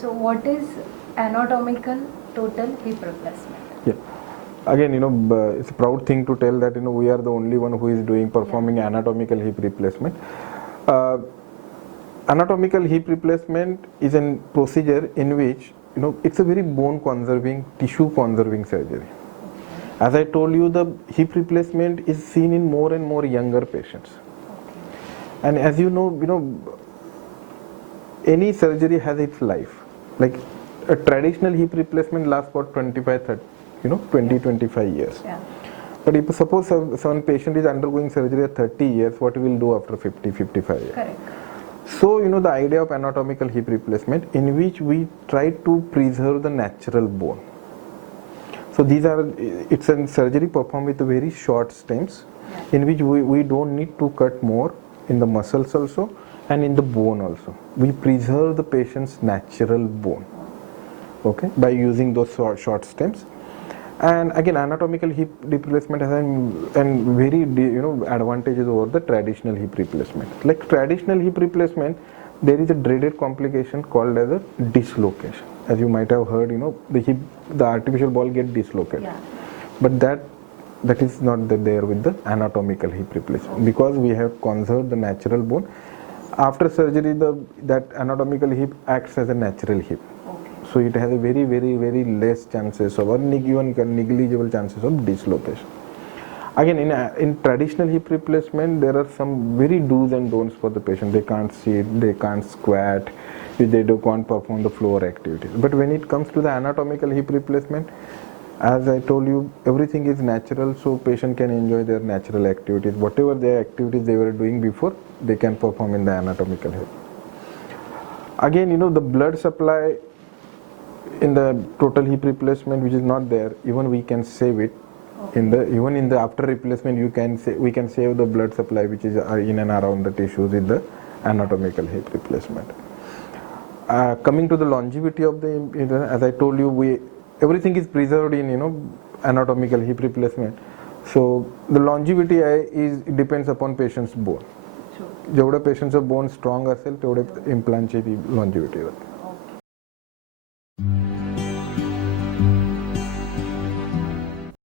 So what is anatomical total hip replacement? Yeah. Again, it's a proud thing to tell that we are the only one who is performing anatomical hip replacement. Anatomical hip replacement is a procedure in which it's a very bone conserving, tissue conserving surgery. As I told you, the hip replacement is seen in more and more younger patients. And as you know, any surgery has its life. Like a traditional hip replacement lasts for 25 years. Yeah. But if suppose some patient is undergoing surgery at 30 years, what we will do after 50, 55 years? Correct. So, the idea of anatomical hip replacement in which we try to preserve the natural bone. So it's a surgery performed with very short stems in which we don't need to cut more in the muscles also and in the bone also. We preserve the patient's natural bone, okay, by using those short stems. And again, anatomical hip replacement has very advantages over the traditional hip replacement. Like traditional hip replacement, there is a dreaded complication called as a dislocation. As you might have heard, the artificial ball get dislocated. Yeah. But that is not there with the anatomical hip replacement because we have conserved the natural bone. After surgery, that anatomical hip acts as a natural hip. So it has a very, very, very less chances of, or even negligible chances of dislocation. Again, in traditional hip replacement, there are some very do's and don'ts for the patient. They can't sit, they can't squat, they can't perform the floor activities. But when it comes to the anatomical hip replacement, as I told you, everything is natural, so patient can enjoy their natural activities. Whatever their activities they were doing before, they can perform in the anatomical hip. Again, the blood supply in the total hip replacement, which is not there, even we can save it. Even in the after replacement, we can save the blood supply which is in and around the tissues in the anatomical hip replacement. Coming to the longevity of as I told you, everything is preserved in anatomical hip replacement. So the longevity depends upon patient's bone. जेवढं पेशंटचं bone strong असेल तेवढे इम्प्लांटची ती लॉन्जिव्हिटी होते.